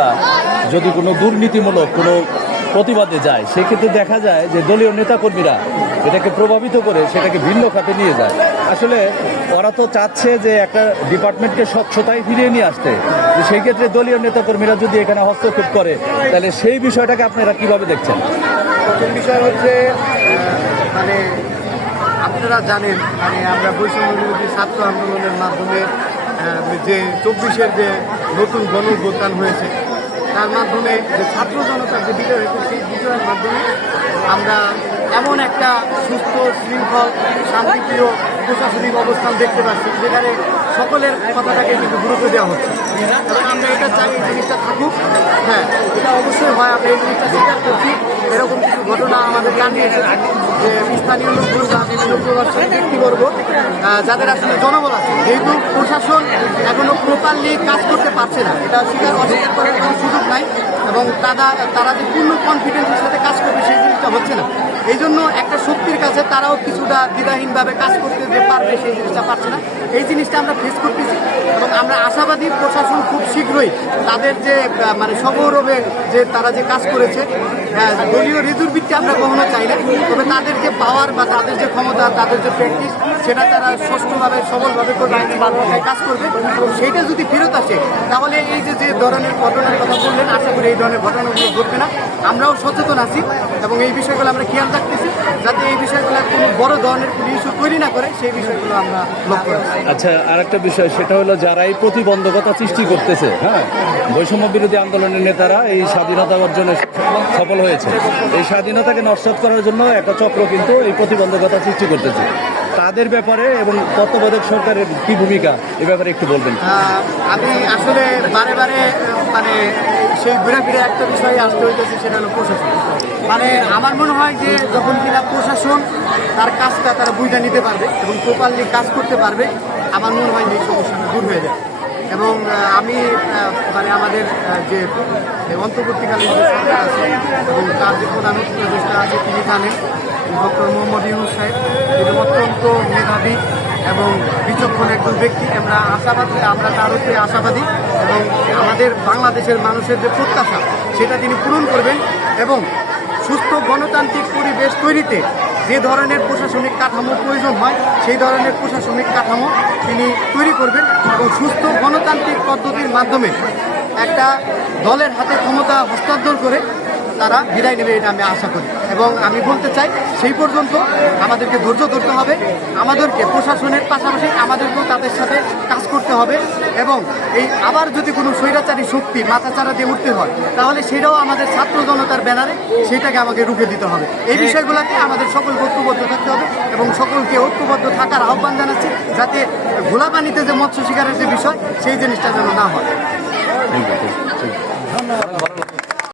নেতারা যদি কোনো দুর্নীতিমূলক কোনো প্রতিবাদে যায়, সেক্ষেত্রে দেখা যায় যে দলীয় নেতাকর্মীরা এটাকে প্রভাবিত করে সেটাকে ভিন্ন খাতে নিয়ে যায়। আসলে ওরা তো চাচ্ছে যে একটা ডিপার্টমেন্টকে স্বচ্ছতায় ফিরিয়ে নিয়ে আসতে। সেই ক্ষেত্রে দলীয় নেতাকর্মীরা যদি এখানে হস্তক্ষেপ করে, তাহলে সেই বিষয়টাকে আপনারা কীভাবে দেখছেন? বিষয় হচ্ছে মানে আপনারা জানেন মানে আমরা বৈষম্য ছাত্র আন্দোলনের মাধ্যমে যে চব্বিশের যে নতুন গণভ্যুত্থান হয়েছে তার মাধ্যমে যে ছাত্র জনতার যে বিজয় হয়েছে সেই বিজয়ের মাধ্যমে আমরা এমন একটা সুস্থ, শৃঙ্খল, শান্তিপ্রিয়, প্রশাসনিক অবস্থান দেখতে পাচ্ছি, যেখানে সকলের কথাটাকে কিন্তু গুরুত্ব দেওয়া হচ্ছে। আমরা এটা চাই এই জিনিসটা থাকুক। হ্যাঁ এটা অবশ্যই হয়, আমরা এই জিনিসটা স্বীকার করছি। এরকম কিছু ঘটনা আমাদের কানে যে স্থানীয় লোকজন বা ব্যক্তিবর্গ যাদের আসলে জনবল আছে, যেহেতু প্রশাসন এখনও প্রপারলি কাজ করতে পারছে না, এটা স্বীকার অস্বীকার করার কোনো সুযোগ নাই। এবং তারা তারা যে পূর্ণ কনফিডেন্সের সাথে কাজ করবে, সেই জিনিসটা হচ্ছে না। এই জন্য একটা শক্তির কাছে তারাও কিছুটা দ্বিধাহীনভাবে কাজ করতে যে পারবে সেই জিনিসটা পারছে না। এই জিনিসটা আমরা ফেস করতেছি এবং আমরা আশাবাদী প্রশাসন খুব শীঘ্রই তাদের যে মানে সগৌরবে যে তারা যে কাজ করেছে দলীয় ঋতুর ভিত্তি আমরা কখনো চাই না। তবে তাদের যে পাওয়ার বা তাদের যে ক্ষমতা, তাদের যে প্র্যাকটিস সেটা তারা সুষ্ঠুভাবে সবলভাবে করবে আইনি কাজ করবে। সেইটা যদি ফেরত আসে, তাহলে এই যে যে ধরনের ঘটনার কথা বললেন, আশা করি এই ধরনের ঘটনাগুলো ঘটবে না। আমরাও সচেতন আছি এবং এই বিষয়গুলো আমরা খেয়াল রাখতেছি যাতে এই বিষয়গুলো কোনো বড় ধরনের ইস্যু তৈরি না করে, সেই বিষয়গুলো আমরা লক্ষ্য রাখছি। আচ্ছা আরেকটা বিষয়, সেটা হলো যারা এই প্রতিবন্ধকতা সৃষ্টি করতেছে হ্যাঁ? বৈষম্য বিরোধী আন্দোলনের নেতারা এই স্বাধীনতা অর্জনে সফল হয়েছে। এই স্বাধীনতাকে নস্বাত করার জন্য একটা চক্র কিন্তু এই প্রতিবন্ধকতা সৃষ্টি করতেছে। তাদের ব্যাপারে এবং তত্ত্বাবধায়ক সরকারের কি ভূমিকা, এ ব্যাপারে একটু বলবেন। আমি আসলে বারে বারে মানে সেই ঘুরে একটা বিষয়ে আসতে হইতেছে, সেটা হলো প্রশাসন। মানে আমার মনে হয় যে যখন কিনা প্রশাসন তার কাজটা তারা বুঝে নিতে পারবে এবং প্রপারলি কাজ করতে পারবে, আমার মনে হয় এই সমস্যাটা দূর হয়ে যাবে। এবং আমি মানে আমাদের যে যে অন্তর্বর্তীকালীন যে সরকার আছে এবং তার যে প্রধান উপদেষ্টা আছে তিনি জানেন, ডক্টর মোহাম্মদ ইউনুস সাহেব। তিনি অত্যন্ত মেধাবী এবং বিচক্ষণ একজন ব্যক্তি। আমরা আশাবাদী, আমরা তার উপরে আশাবাদী এবং আমাদের বাংলাদেশের মানুষের যে প্রত্যাশা, সেটা তিনি পূরণ করবেন এবং সুস্থ গণতান্ত্রিক পরিবেশ তৈরিতে যে ধরনের প্রশাসনিক কাঠামো প্রয়োজন হয়, সেই ধরনের প্রশাসনিক কাঠামো তিনি তৈরি করবেন এবং সুস্থ গণতান্ত্রিক পদ্ধতির মাধ্যমে একটা দলের হাতে ক্ষমতা হস্তান্তর করে তারা বিদায় নেবে এটা আমি আশা করি। এবং আমি বলতে চাই সেই পর্যন্ত আমাদেরকে ধৈর্য ধরতে হবে। আমাদেরকে প্রশাসনের পাশাপাশি আমাদেরকেও তাদের সাথে কাজ করতে হবে। এবং এই আবার যদি কোনো স্বৈরাচারী শক্তি মাথাচাড়া দিয়ে উঠতে হয় তাহলে সেটাও আমাদের ছাত্র জনতার ব্যানারে সেটাকে আমাকে রুখে দিতে হবে। এই বিষয়গুলোকে আমাদের সকল ঐক্যবদ্ধ থাকতে হবে এবং সকলকে ঐক্যবদ্ধ থাকার আহ্বান জানাচ্ছি যাতে ঘোলা পানিতে যে মৎস্য শিকারের যে বিষয় সেই জিনিসটা যেন না হয়।